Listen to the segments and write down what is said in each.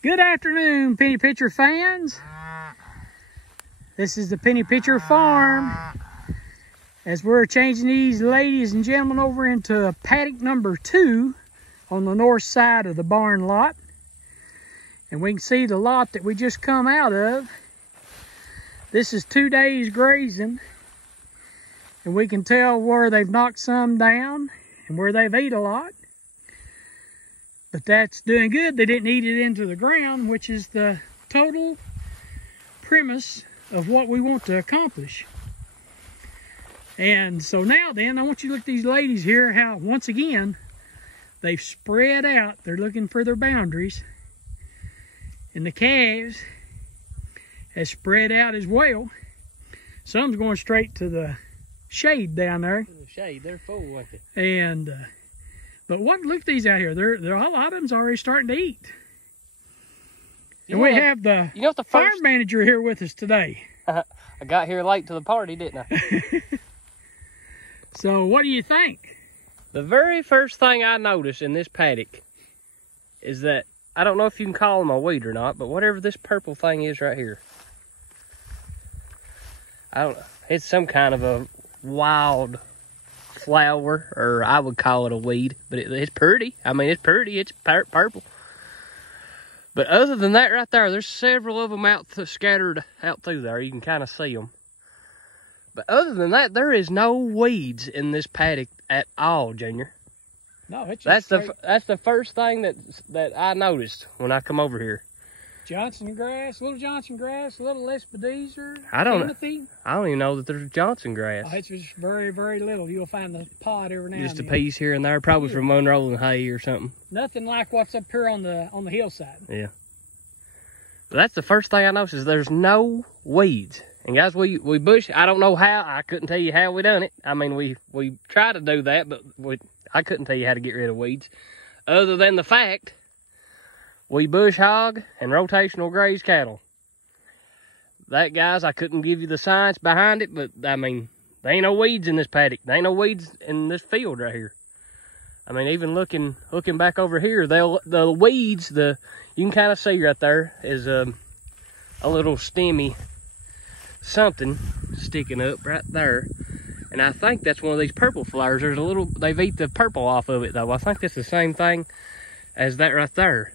Good afternoon, Penny Pitcher fans. This is the Penny Pitcher Farm. As we're changing these ladies and gentlemen over into paddock number 2 on the north side of the barn lot. And we can see the lot that we just come out of. This is 2 days grazing. And we can tell where they've knocked some down and where they've ate a lot. But that's doing good. They didn't eat it into the ground, which is the total premise of what we want to accomplish. And so now then, I want you to look at these ladies here, how once again, they've spread out. They're looking for their boundaries. And the calves has spread out as well. Some's going straight to the shade down there. The shade, they're full with it. And but look at these out here. They're a lot of them's already starting to eat. And we have the farm manager here with us today. I got here late to the party, didn't I? So what do you think? The very first thing I noticed in this paddock is that, I don't know if you can call them a weed or not, but whatever this purple thing is right here. I don't know. It's some kind of a wild flower, or I would call it a weed, but it's pretty. I mean, it's pretty. It's purple. But other than that right there, there's several of them scattered out through there. You can kind of see them. But other than that, there is no weeds in this paddock at all, Junior. No, it's just that's the first thing that I noticed when I come over here. Johnson grass, little Johnson grass, little Lespedeza, I don't even know that there's Johnson grass. Oh, it's just very, very little. You'll find the pod every now and then. Just a piece here and there, probably from unrolling hay or something. Nothing like what's up here on the hillside. Yeah. But that's the first thing I noticed is there's no weeds. And guys, we bush. I don't know how. I couldn't tell you how we done it. I mean, we tried to do that, but I couldn't tell you how to get rid of weeds, other than the fact we bush hog and rotational graze cattle. That, guys, I couldn't give you the science behind it, but I mean, there ain't no weeds in this paddock. There ain't no weeds in this field right here. I mean, even looking back over here, the weeds, you can kind of see right there is a little stemmy something sticking up right there. And I think that's one of these purple flowers. They've eat the purple off of it though. I think that's the same thing as that right there.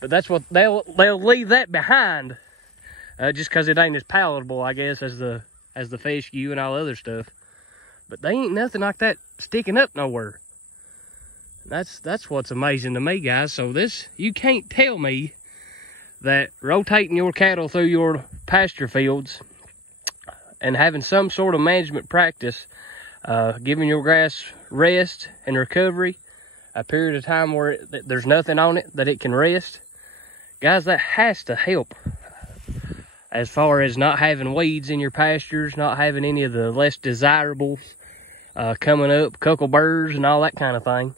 But that's what they'll leave that behind, just because it ain't as palatable, I guess, as the fescue and all other stuff. But they ain't nothing like that sticking up nowhere. That's what's amazing to me, guys. So you can't tell me that rotating your cattle through your pasture fields and having some sort of management practice, giving your grass rest and recovery, a period of time where there's nothing on it that it can rest, guys, that has to help as far as not having weeds in your pastures, not having any of the less desirables coming up, cuckleburs and all that kind of thing.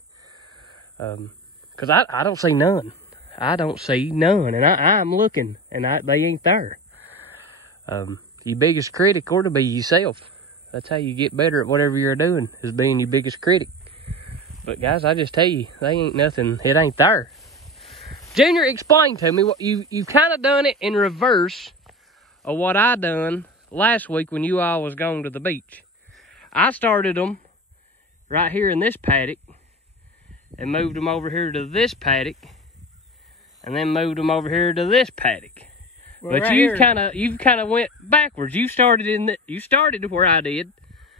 Because I don't see none. I don't see none, and I'm looking, and they ain't there. Your biggest critic ought to be yourself. That's how you get better at whatever you're doing, is being your biggest critic. But guys, I just tell you, they ain't nothing. It ain't there. Junior, explain to me what you've kind of done it in reverse of what I done last week when you all was going to the beach. I started them right here in this paddock and moved them over here to this paddock and then moved them over here to this paddock. Well, but right you've kind of went backwards. You started where I did.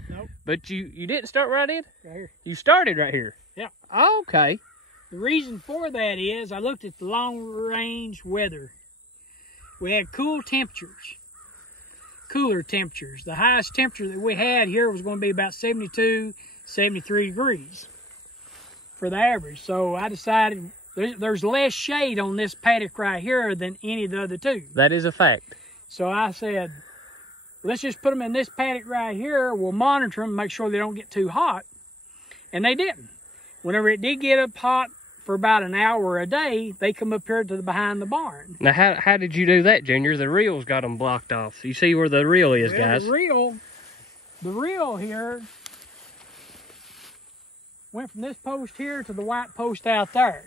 Nope. But you didn't start where I did? Right here. You started right here. Yeah. Oh, okay. The reason for that is I looked at the long-range weather. We had cooler temperatures. The highest temperature that we had here was going to be about 72, 73 degrees for the average. So I decided there's less shade on this paddock right here than any of the other two. That is a fact. So I said, let's just put them in this paddock right here. We'll monitor them, make sure they don't get too hot. And they didn't. Whenever it did get up hot for about an hour a day, they come up here to behind the barn. Now, how did you do that, Junior? The reel's got them blocked off. You see where the reel is, guys? The reel here went from this post here to the white post out there.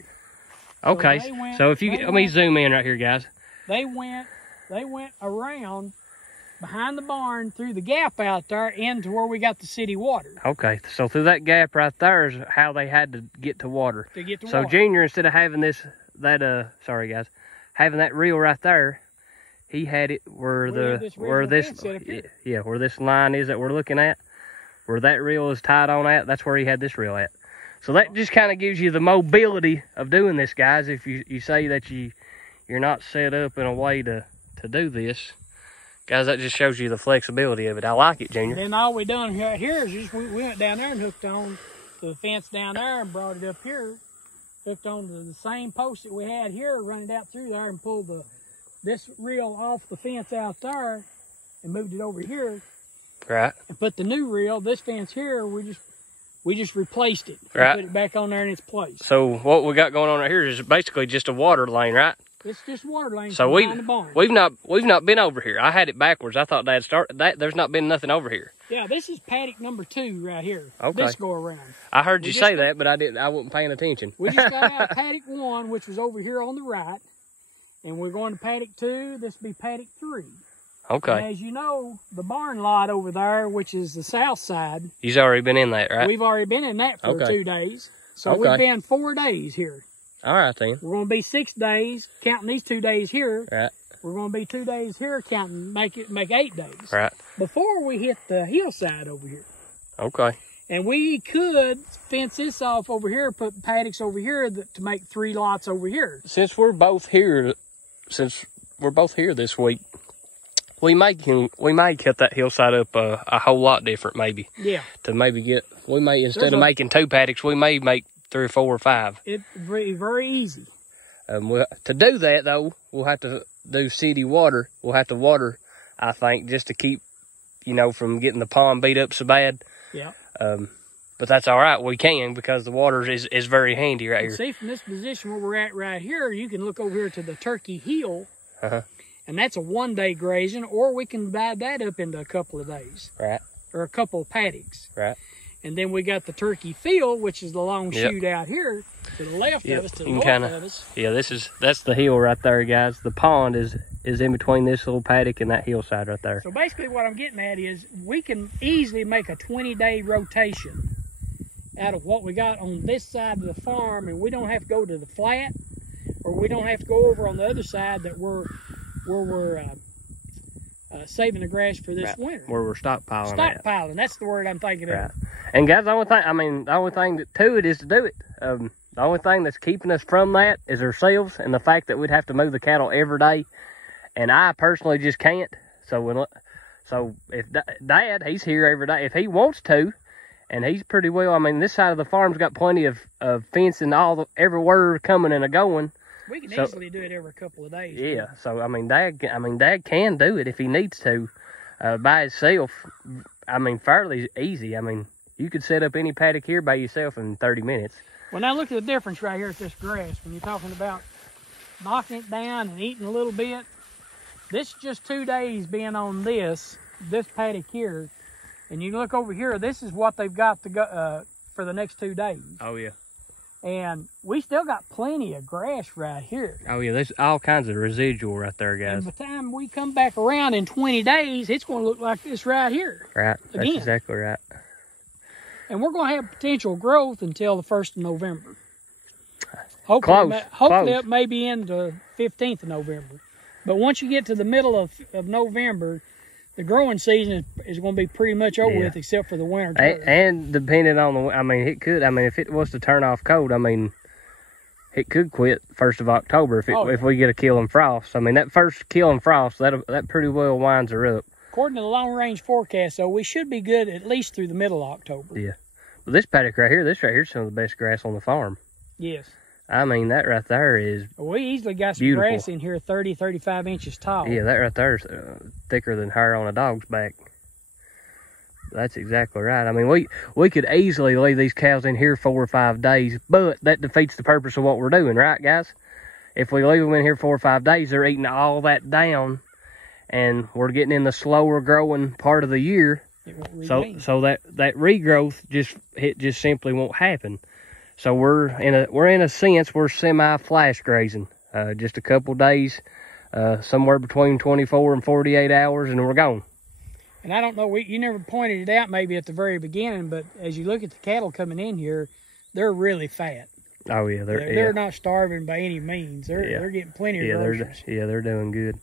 Okay, so if you, let me zoom in right here, guys. They went around behind the barn through the gap out there into where we got the city water. Okay, so through that gap right there is how they had to get to water. So water. Junior, instead of having sorry guys, having that reel right there, he had it where where this line is that we're looking at, where that reel is tied on at, that's where he had this reel at. So that just kind of gives you the mobility of doing this, guys. If you say that you're not set up in a way to do this, guys, that just shows you the flexibility of it. I like it, Junior. And then all we done right here is just we went down there and hooked on to the fence down there and brought it up here, hooked on to the same post that we had here, run it out through there and pulled this reel off the fence out there and moved it over here. Right. And put the new reel, this fence here, we just replaced it. Right. Put it back on there in its place. So what we got going on right here is basically just a water lane, right? It's just water lane. So we've not been over here. I had it backwards. I thought Dad started that. There's not been nothing over here. Yeah, this is paddock number 2 right here. Okay. This go around. I heard you say that, but I didn't. I wasn't paying attention. We just got out of paddock 1, which was over here on the right, and we're going to paddock 2. This will be paddock 3. Okay. And as you know, the barn lot over there, which is the south side. You've already been in that, right? We've already been in that for 2 days. So we've been 4 days here. All right, then. We're going to be 6 days, counting these 2 days here. Right. We're going to be 2 days here, counting, make 8 days. Right. Before we hit the hillside over here. Okay. And we could fence this off over here, put paddocks over here to make 3 lots over here. Since we're both here this week, we may cut that hillside up a whole lot different, maybe. Yeah. To maybe instead of making 2 paddocks, we may make 3 or 4 or 5. It'd be very easy. To do that though, we'll have to do city water. We'll have to water, I think, just to keep, from getting the pond beat up so bad. Yeah. But that's all right. We can, because the water is very handy right here. See, from this position where we're at right here, you can look over here to the Turkey Hill. Uh-huh. And that's a 1-day grazing, or we can divide that up into a couple of days. Right. Or a couple of paddocks. Right. And then we got the Turkey Field, which is the long chute out here to the left of us, to the north of us. Yeah, that's the hill right there, guys. The pond is in between this little paddock and that hillside right there. So basically what I'm getting at is we can easily make a 20-day rotation out of what we got on this side of the farm, and we don't have to go to the flat, or we don't have to go over on the other side that where we're saving the grass for this winter. Where we're stockpiling. Stockpiling, that's the word I'm thinking of. And guys, the only thing to it is to do it. The only thing that's keeping us from that is ourselves, and the fact that we'd have to move the cattle every day, and I personally just can't. So if Dad, he's here every day, if he wants to, and he's pretty well. This side of the farm's got plenty of fencing everywhere coming and a going. We can easily do it every couple of days. Yeah. So Dad can do it if he needs to, by himself. Fairly easy. You could set up any paddock here by yourself in 30 minutes. Well, now look at the difference right here at this grass. When you're talking about knocking it down and eating a little bit, this is just 2 days being on this paddock here. And you look over here, this is what they've got to go for the next 2 days. Oh, yeah. And we still got plenty of grass right here. Oh, yeah, there's all kinds of residual right there, guys. And by the time we come back around in 20 days, it's going to look like this right here. Right, that's exactly right. And we're going to have potential growth until the 1st of November. Hopefully it may be into 15th of November. But once you get to the middle of November, the growing season is going to be pretty much over with, except for the winter. And depending on it could, if it was to turn off cold, it could quit 1st of October if we get a killing frost. That first killing frost, that pretty well winds her up. According to the long range forecast, though, we should be good at least through the middle of October. Yeah. Well, this paddock right here is some of the best grass on the farm. Yes. That right there is we easily got some beautiful grass in here 30, 35 inches tall. Yeah, that right there is thicker than hair on a dog's back. That's exactly right. We could easily leave these cows in here 4 or 5 days, but that defeats the purpose of what we're doing, right, guys? If we leave them in here 4 or 5 days, they're eating all that down, and we're getting in the slower growing part of the year. So that regrowth just simply won't happen. So we're in a sense we're semi-flash grazing. Just a couple days, somewhere between 24 and 48 hours, and we're gone. And I don't know, you never pointed it out maybe at the very beginning, but as you look at the cattle coming in here, they're really fat. Oh yeah, they're not starving by any means. They're getting plenty of groceries. They're doing good.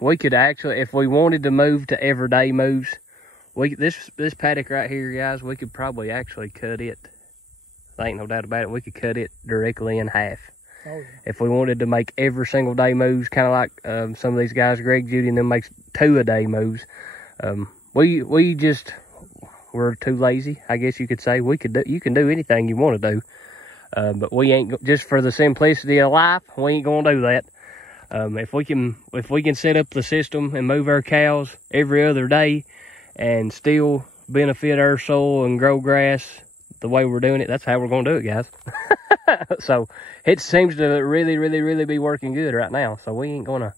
We could actually, if we wanted to move to everyday moves, this paddock right here, guys, we could probably actually cut it. There ain't no doubt about it. We could cut it directly in half. Oh, yeah. If we wanted to make every single day moves, kind of like some of these guys, Greg Judy, and them makes 2-a-day moves. We're too lazy, I guess you could say. You can do anything you want to do, but we ain't, just for the simplicity of life, we ain't gonna do that. If we can set up the system and move our cows every other day and still benefit our soil and grow grass the way we're doing it, that's how we're gonna do it, guys. So it seems to really be working good right now. So we're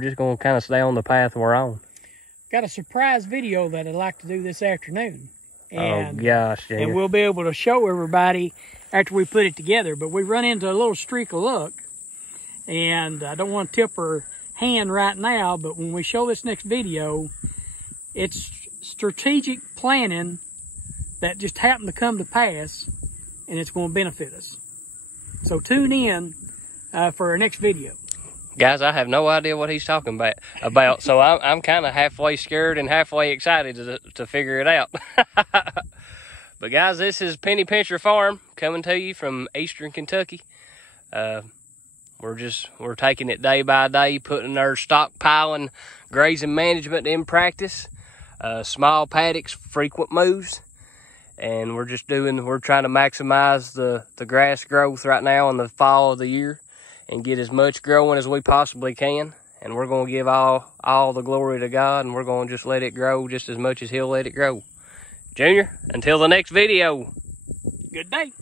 just gonna kind of stay on the path we're on. Got a surprise video that I'd like to do this afternoon. And, oh gosh, Junior. And we'll be able to show everybody after we put it together. But we run into a little streak of luck. And I don't want to tip her hand right now, but when we show this next video, it's strategic planning that just happened to come to pass, and it's going to benefit us. So tune in for our next video. Guys, I have no idea what he's talking about, so I'm kind of halfway scared and halfway excited to figure it out. But guys, this is Penny Pincher Farm coming to you from Eastern Kentucky. We're taking it day by day, putting our stockpiling, grazing management in practice. Small paddocks, frequent moves, and we're trying to maximize the grass growth right now in the fall of the year, and get as much growing as we possibly can. And we're going to give all the glory to God, and we're going to just let it grow just as much as He'll let it grow. Junior, until the next video. Good day.